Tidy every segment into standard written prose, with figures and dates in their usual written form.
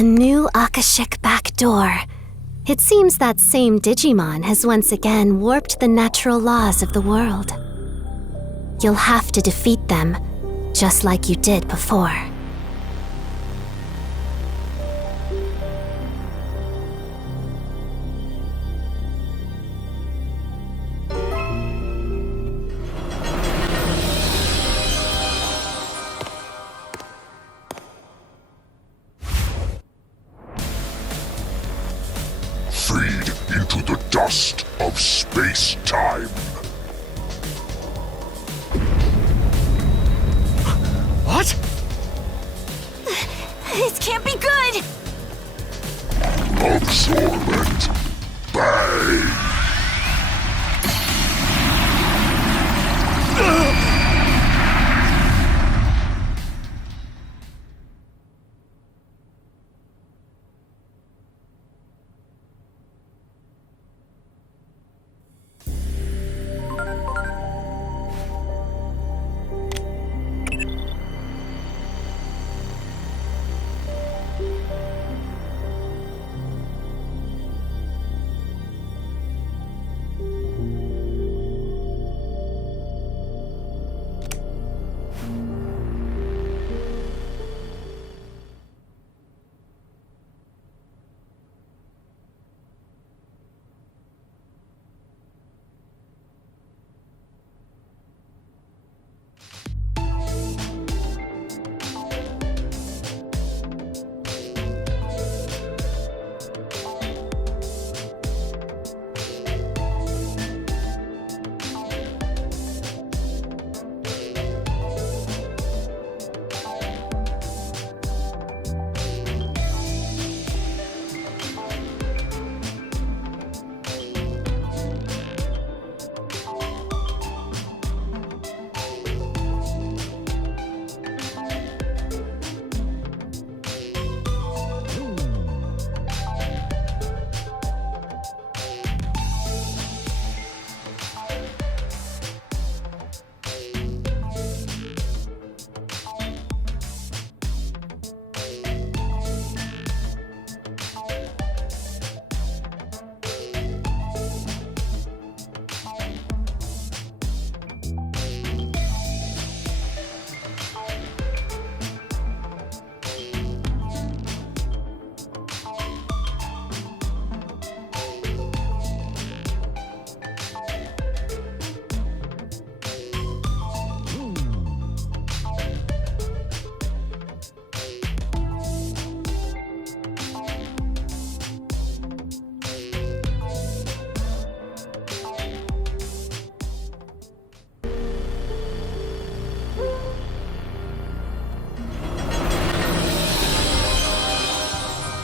A new Akashic back door. It seems that same Digimon has once again warped the natural laws of the world. You'll have to defeat them, just like you did before. Fade into the dust of space-time. What? It can't be good! Absorbent. Bang!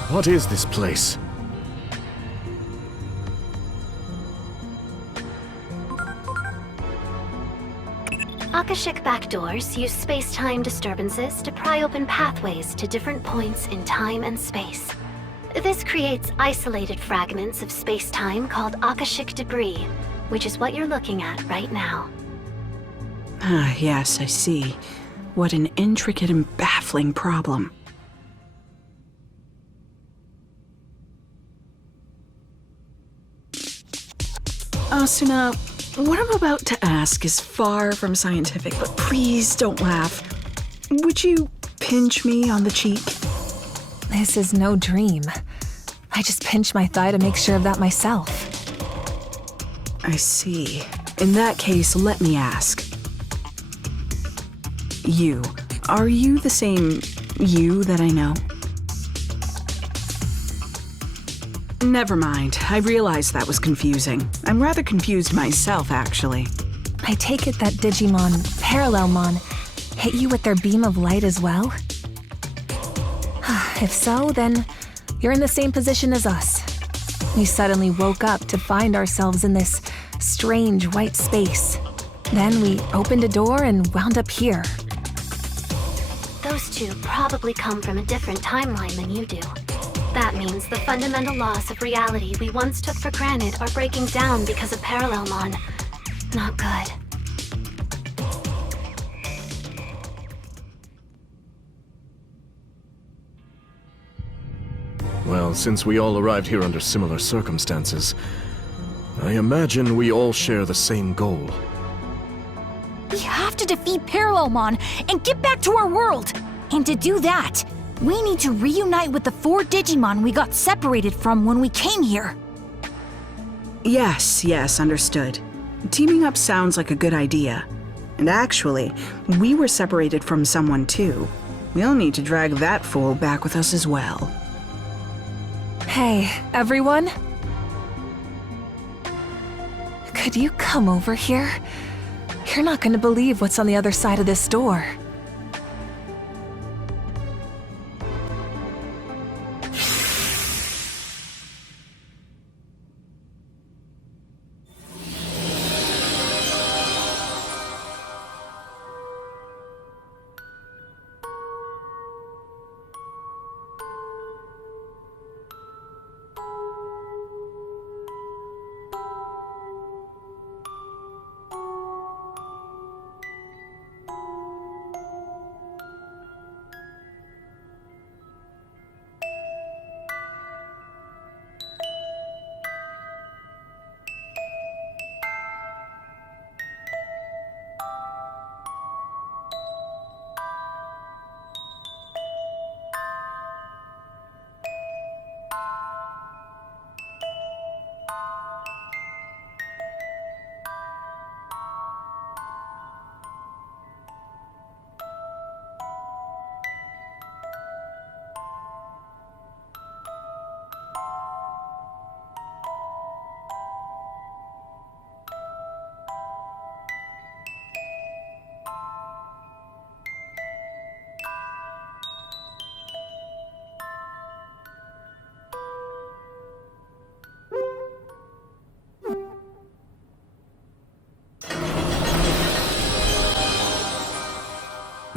What is this place? Akashic backdoors use space-time disturbances to pry open pathways to different points in time and space. This creates isolated fragments of space-time called Akashic debris, which is what you're looking at right now. Ah, yes, I see. What an intricate and baffling problem. Asuna, what I'm about to ask is far from scientific, but please don't laugh. Would you pinch me on the cheek? This is no dream. I just pinch my thigh to make sure of that myself. I see. In that case, let me ask. Are you the same you that I know? Never mind. I realized that was confusing. I'm rather confused myself, actually. I take it that Digimon, Parallelmon, hit you with their beam of light as well? If so, then you're in the same position as us. We suddenly woke up to find ourselves in this strange white space. Then we opened a door and wound up here. Those two probably come from a different timeline than you do. That means the fundamental laws of reality we once took for granted are breaking down because of Parallelmon. Not good. Well, since we all arrived here under similar circumstances, I imagine we all share the same goal. We have to defeat Parallelmon and get back to our world! And to do that, we need to reunite with the 4 Digimon we got separated from when we came here. Yes, understood. Teaming up sounds like a good idea. And actually, we were separated from someone too. We'll need to drag that fool back with us as well. Hey, everyone? Could you come over here? You're not gonna believe what's on the other side of this door.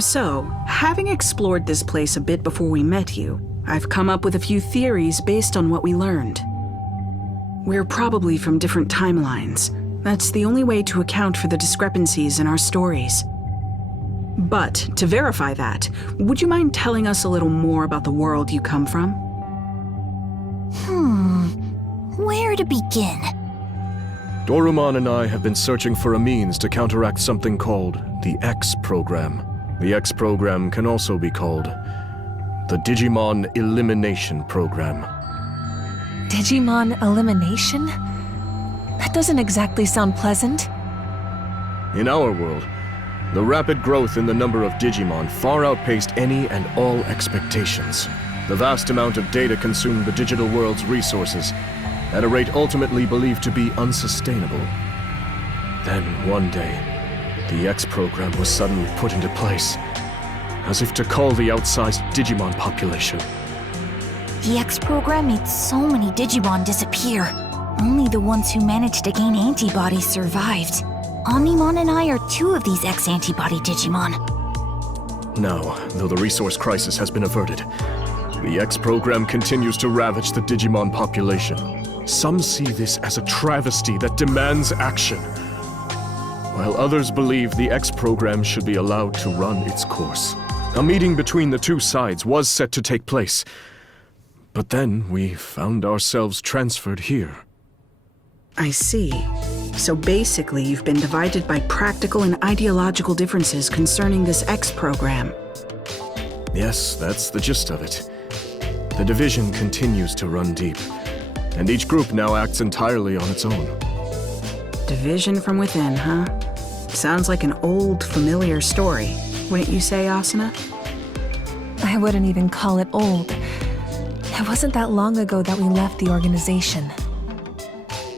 So, having explored this place a bit before we met you, I've come up with a few theories based on what we learned. We're probably from different timelines. That's the only way to account for the discrepancies in our stories. But, to verify that, would you mind telling us a little more about the world you come from? Where to begin? Dorumon and I have been searching for a means to counteract something called the X program. The X program can also be called the Digimon Elimination Program. Digimon elimination? That doesn't exactly sound pleasant. In our world, the rapid growth in the number of Digimon far outpaced any and all expectations. The vast amount of data consumed the digital world's resources at a rate ultimately believed to be unsustainable. Then, one day, the X program was suddenly put into place, as if to cull the outsized Digimon population. The X program made so many Digimon disappear. Only the ones who managed to gain antibodies survived. Omnimon and I are 2 of these X-antibody Digimon. Now, though the resource crisis has been averted, the X program continues to ravage the Digimon population. Some see this as a travesty that demands action, while others believe the X program should be allowed to run its course. A meeting between the 2 sides was set to take place, but then we found ourselves transferred here. I see. So basically, you've been divided by practical and ideological differences concerning this X program. Yes, that's the gist of it. The division continues to run deep, and each group now acts entirely on its own. Division from within, huh? Sounds like an old, familiar story. Wouldn't you say, Asuna? I wouldn't even call it old. It wasn't that long ago that we left the organization.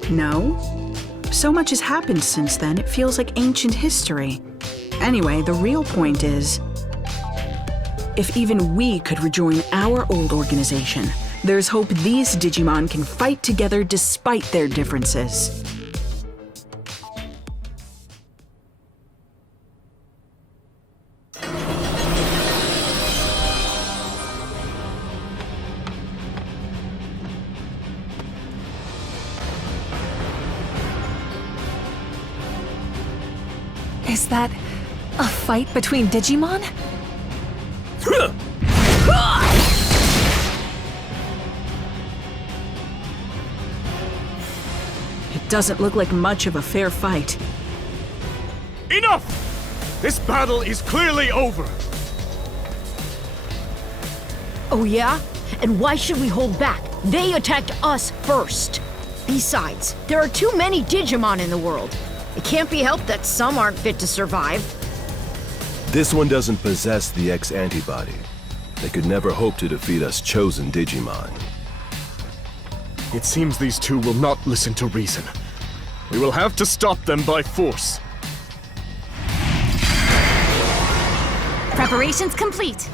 No? So much has happened since then, it feels like ancient history. Anyway, the real point is, if even we could rejoin our old organization, there's hope these Digimon can fight together despite their differences. Is that a fight between Digimon? doesn't look like much of a fair fight. Enough! This battle is clearly over. Oh yeah? And why should we hold back? They attacked us first. Besides, there are too many Digimon in the world. It can't be helped that some aren't fit to survive. This one doesn't possess the X antibody. They could never hope to defeat us chosen Digimon. It seems these two will not listen to reason. We will have to stop them by force. Preparations complete.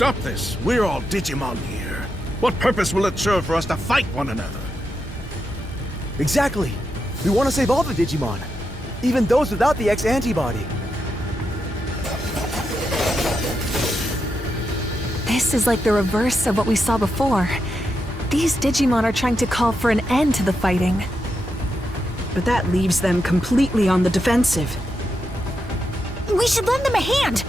Stop this! We're all Digimon here. What purpose will it serve for us to fight one another? Exactly! We want to save all the Digimon, even those without the X antibody. This is like the reverse of what we saw before. These Digimon are trying to call for an end to the fighting. But that leaves them completely on the defensive. We should lend them a hand.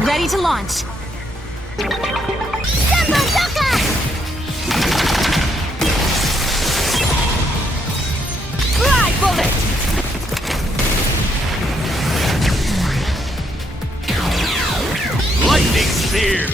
Ready to launch. Fly bullet! Lightning spear!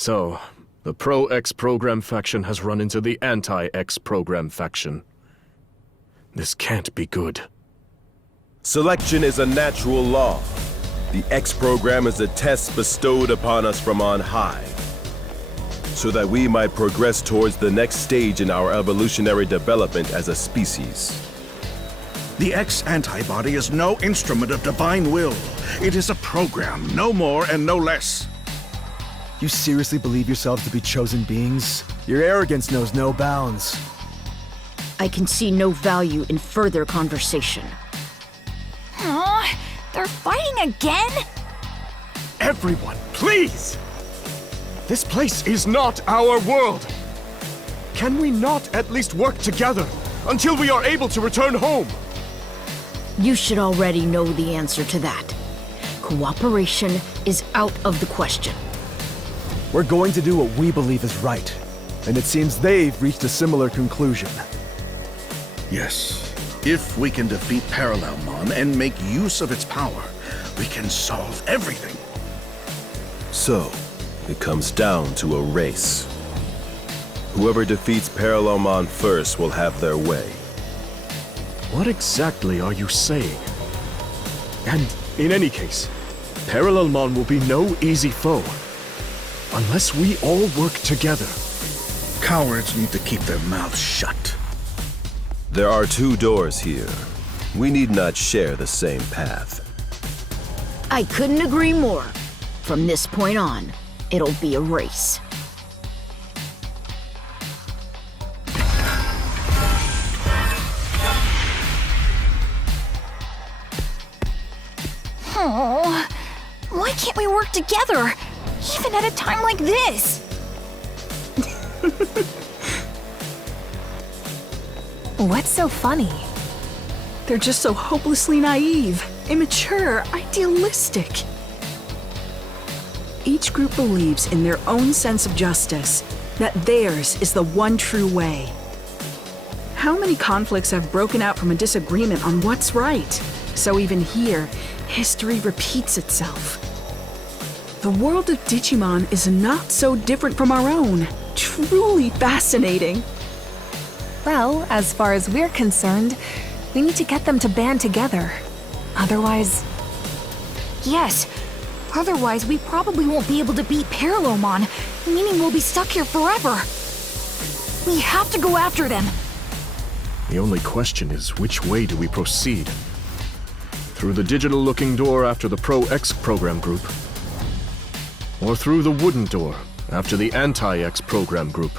So, the Pro-X program faction has run into the Anti-X program faction. This can't be good. Selection is a natural law. The X program is a test bestowed upon us from on high, so that we might progress towards the next stage in our evolutionary development as a species. The X antibody is no instrument of divine will. It is a program, no more and no less. You seriously believe yourselves to be chosen beings? Your arrogance knows no bounds. I can see no value in further conversation. Aw, they're fighting again? Everyone, please! This place is not our world! Can we not at least work together until we are able to return home? You should already know the answer to that. Cooperation is out of the question. We're going to do what we believe is right. And it seems they've reached a similar conclusion. Yes, if we can defeat Parallelmon and make use of its power, we can solve everything. So, it comes down to a race. Whoever defeats Parallelmon first will have their way. What exactly are you saying? And in any case, Parallelmon will be no easy foe. Unless we all work together. Cowards need to keep their mouths shut. There are 2 doors here. We need not share the same path. I couldn't agree more. From this point on, it'll be a race. Oh, why can't we work together? Even at a time like this? What's so funny? They're just so hopelessly naive, immature, idealistic. Each group believes in their own sense of justice, that theirs is the one true way. How many conflicts have broken out from a disagreement on what's right? So even here, history repeats itself. The world of Digimon is not so different from our own. Truly fascinating. Well, as far as we're concerned, we need to get them to band together. Otherwise, Yes. Otherwise, we probably won't be able to beat Parallelmon, meaning we'll be stuck here forever. We have to go after them. The only question is, which way do we proceed? Through the digital-looking door after the Pro-X program group? Or through the wooden door after the Anti-X program group?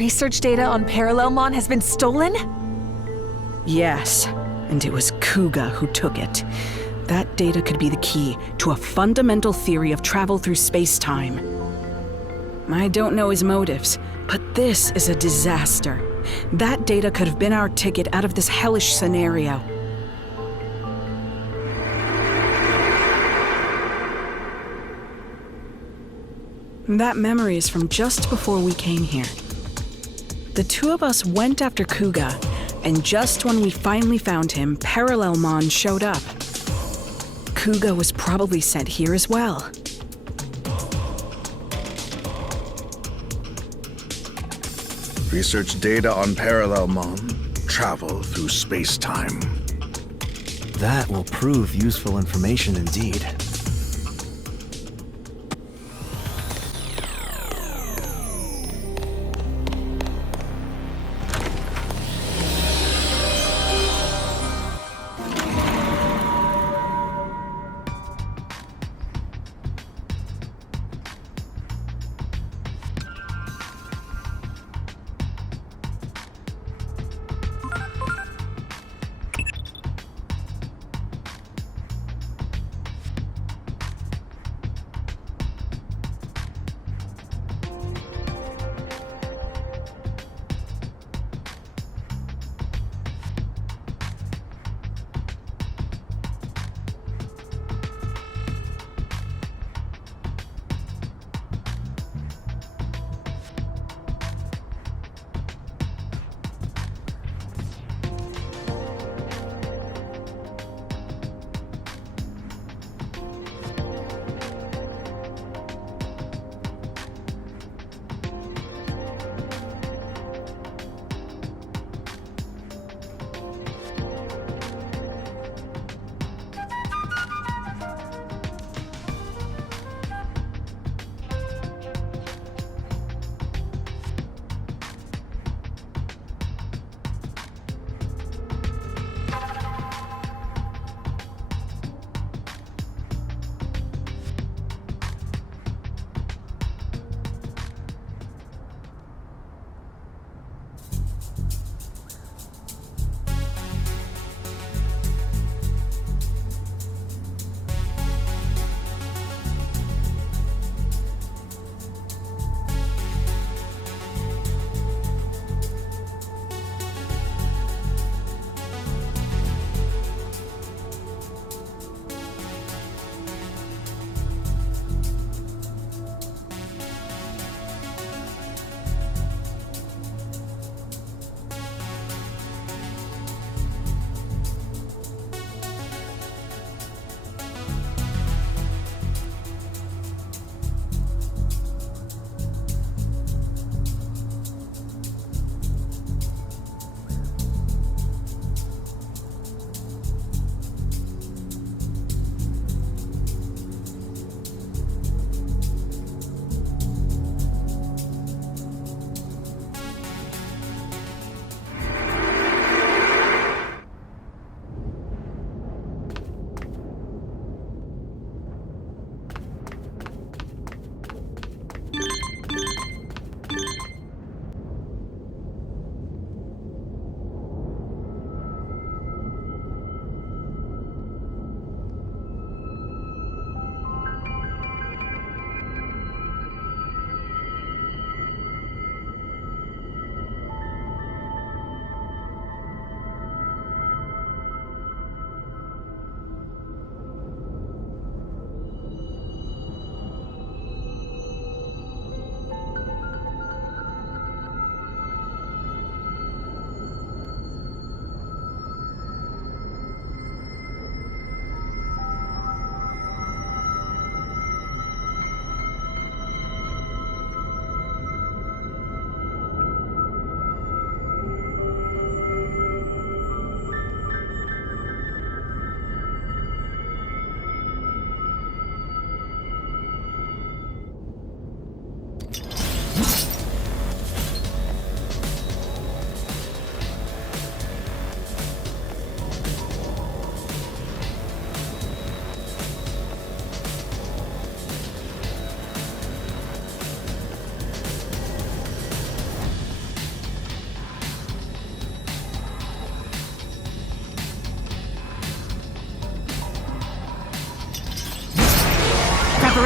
research data on Parallelmon has been stolen? Yes, and it was Kuga who took it. That data could be the key to a fundamental theory of travel through space-time. I don't know his motives, but this is a disaster. That data could have been our ticket out of this hellish scenario. That memory is from just before we came here. The two of us went after Kuga, and just when we finally found him, Parallelmon showed up. Kuga was probably sent here as well. Research data on Parallelmon. Travel through space-time. That will prove useful information indeed.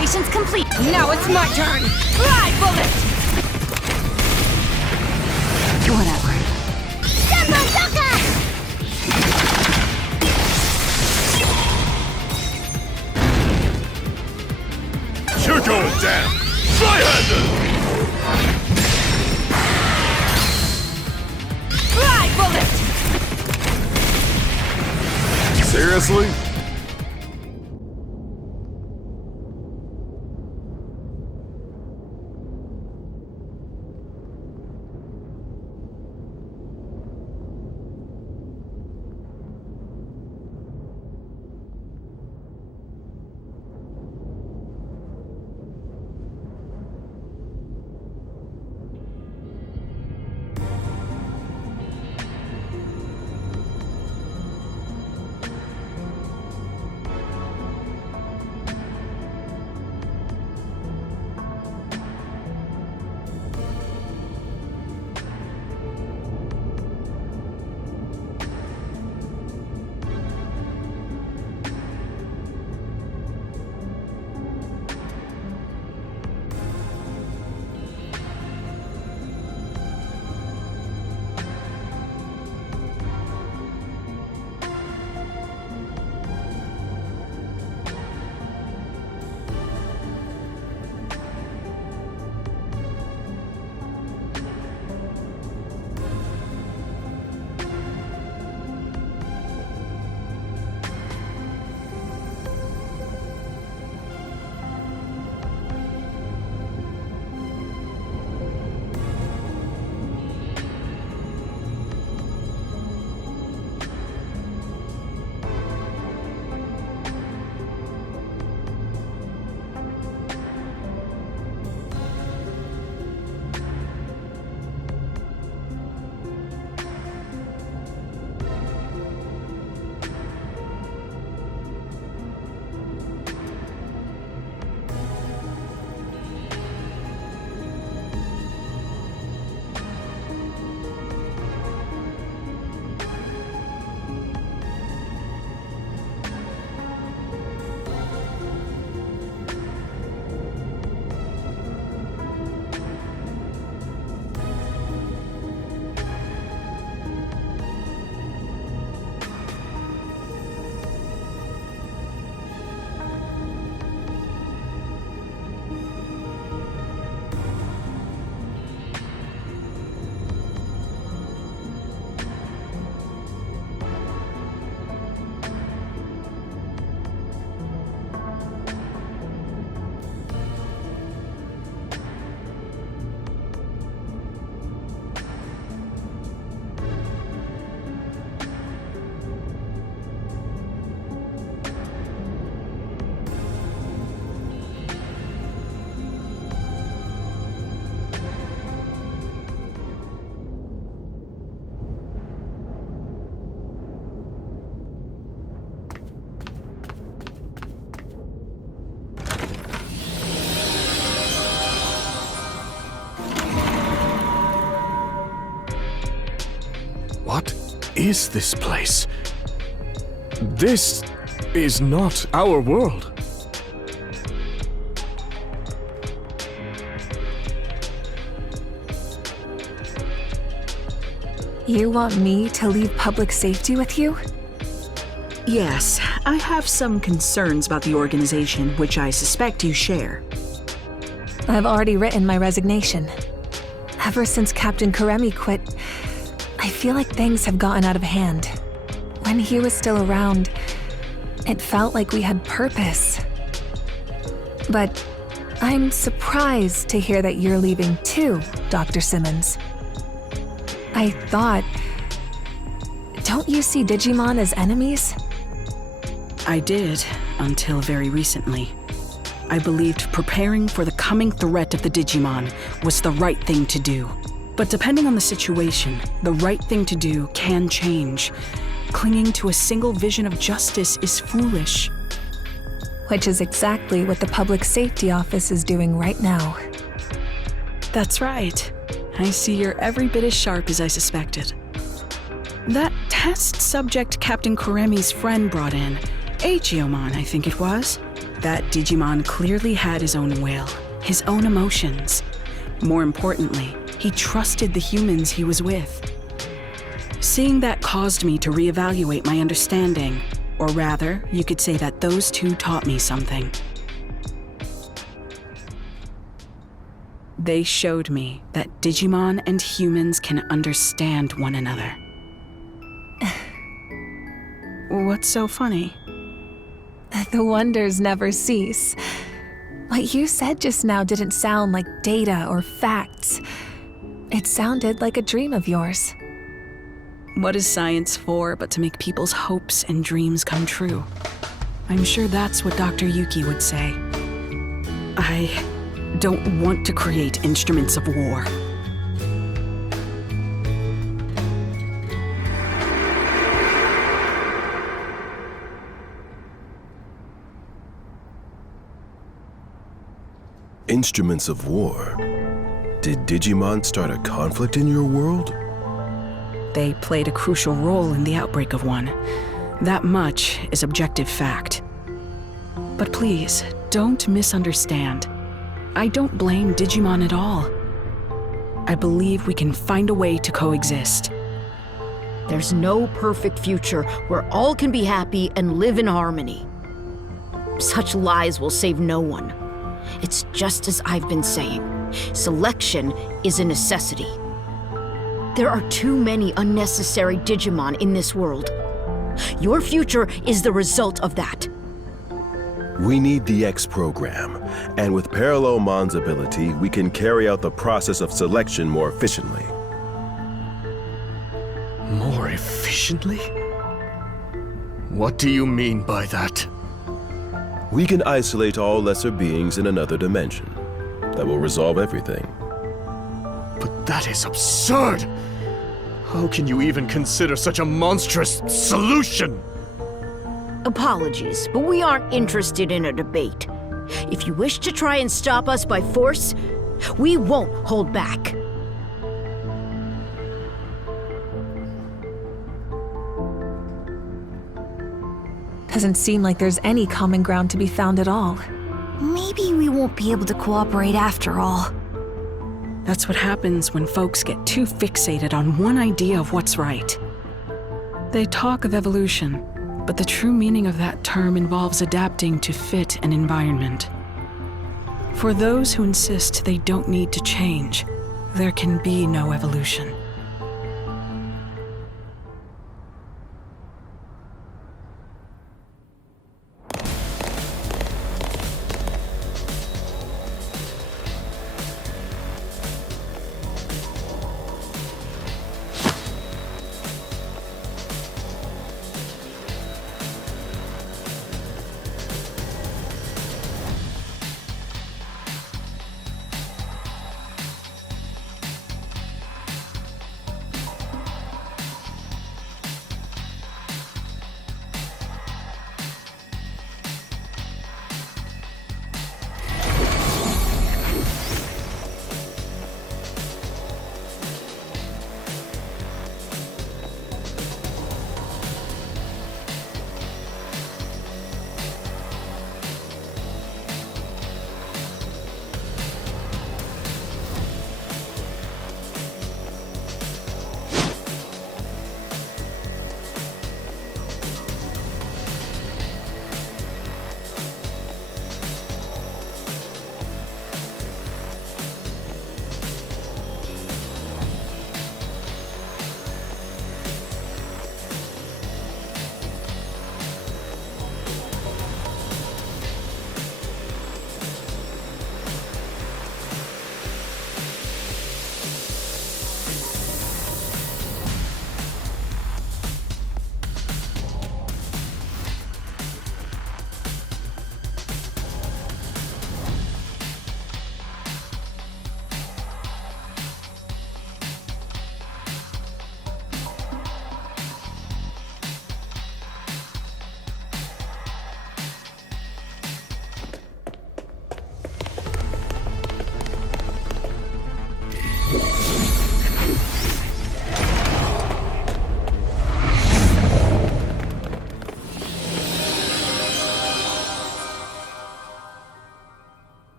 Preparations complete. Now it's my turn! Fly, bullet! Whatever. You're going down! Fly-hander! Fly, bullet! Seriously? What is this place? This is not our world. You want me to leave public safety with you? Yes, I have some concerns about the organization, which I suspect you share. I've already written my resignation. Ever since Captain Karemi quit, I feel like things have gotten out of hand. When he was still around, it felt like we had purpose. But I'm surprised to hear that you're leaving too, Dr. Simmons. I thought... Don't you see Digimon as enemies? I did, until very recently. I believed preparing for the coming threat of the Digimon was the right thing to do. But depending on the situation, the right thing to do can change. Clinging to a single vision of justice is foolish. Which is exactly what the Public Safety Office is doing right now. That's right. I see you're every bit as sharp as I suspected. That test subject Captain Karemi's friend brought in, Aegeomon, I think it was. That Digimon clearly had his own will, his own emotions. More importantly, he trusted the humans he was with. Seeing that caused me to reevaluate my understanding, or rather, you could say that those two taught me something. They showed me that Digimon and humans can understand one another. What's so funny? The wonders never cease. What you said just now didn't sound like data or facts. It sounded like a dream of yours. What is science for but to make people's hopes and dreams come true? I'm sure that's what Dr. Yuki would say. I don't want to create instruments of war. Instruments of war? Did Digimon start a conflict in your world? They played a crucial role in the outbreak of one. That much is objective fact. But please, don't misunderstand. I don't blame Digimon at all. I believe we can find a way to coexist. There's no perfect future where all can be happy and live in harmony. Such lies will save no one. It's just as I've been saying. Selection is a necessity. There are too many unnecessary Digimon in this world. Your future is the result of that. We need the X program, and with Parallelmon's ability, we can carry out the process of selection more efficiently. More efficiently? What do you mean by that? We can isolate all lesser beings in another dimension. That will resolve everything. But that is absurd! How can you even consider such a monstrous solution? Apologies, but we aren't interested in a debate. If you wish to try and stop us by force, we won't hold back. Doesn't seem like there's any common ground to be found at all. Maybe we won't be able to cooperate after all. That's what happens when folks get too fixated on one idea of what's right. They talk of evolution, but the true meaning of that term involves adapting to fit an environment. For those who insist they don't need to change, there can be no evolution.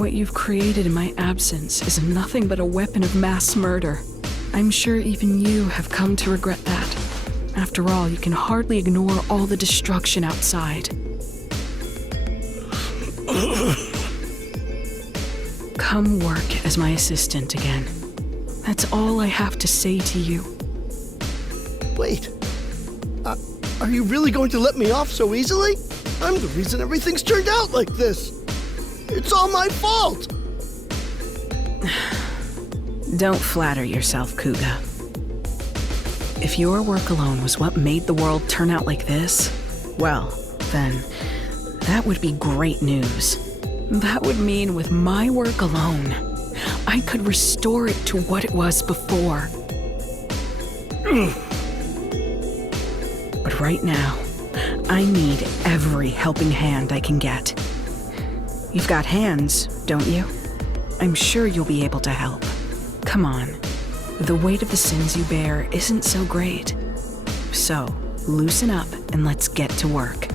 What you've created in my absence is nothing but a weapon of mass murder. I'm sure even you have come to regret that. After all, you can hardly ignore all the destruction outside. Come work as my assistant again. That's all I have to say to you. Wait. Are you really going to let me off so easily? I'm the reason everything's turned out like this. It's all my fault! Don't flatter yourself, Kuga. If your work alone was what made the world turn out like this, well, then that would be great news. That would mean with my work alone, I could restore it to what it was before. But right now, I need every helping hand I can get. You've got hands, don't you? I'm sure you'll be able to help. Come on. The weight of the sins you bear isn't so great. So, loosen up and let's get to work.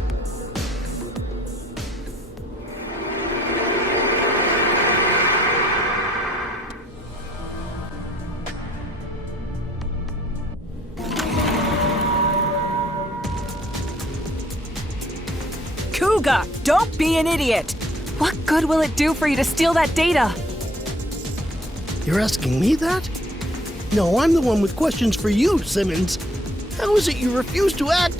Kuga, don't be an idiot! What good will it do for you to steal that data? You're asking me that? No, I'm the one with questions for you, Simmons. How is it you refuse to act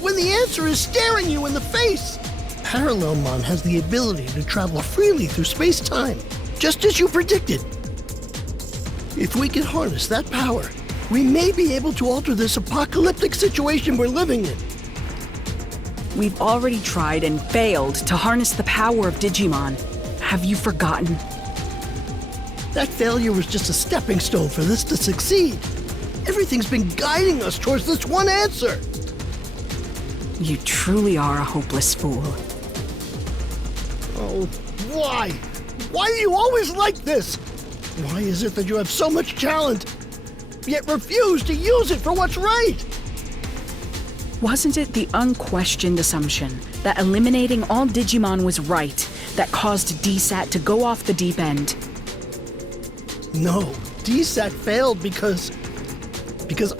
when the answer is staring you in the face? Parallelmon has the ability to travel freely through space-time, just as you predicted. If we can harness that power, we may be able to alter this apocalyptic situation we're living in. We've already tried and failed to harness the power of Digimon. Have you forgotten? That failure was just a stepping stone for this to succeed. Everything's been guiding us towards this one answer. You truly are a hopeless fool. Oh, why? Why are you always like this? Why is it that you have so much talent, yet refuse to use it for what's right? Wasn't it the unquestioned assumption that eliminating all Digimon was right that caused DSAT to go off the deep end? No, DSAT failed because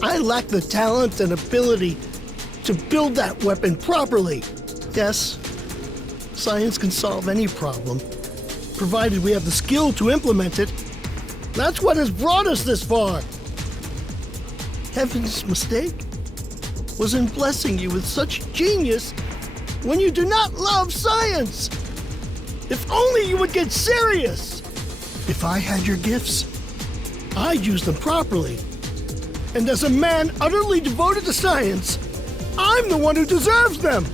I lack the talent and ability to build that weapon properly. Yes, science can solve any problem, provided we have the skill to implement it. That's what has brought us this far. Heaven's mistake was in blessing you with such genius when you do not love science. If only you would get serious. If I had your gifts, I'd use them properly. And as a man utterly devoted to science, I'm the one who deserves them.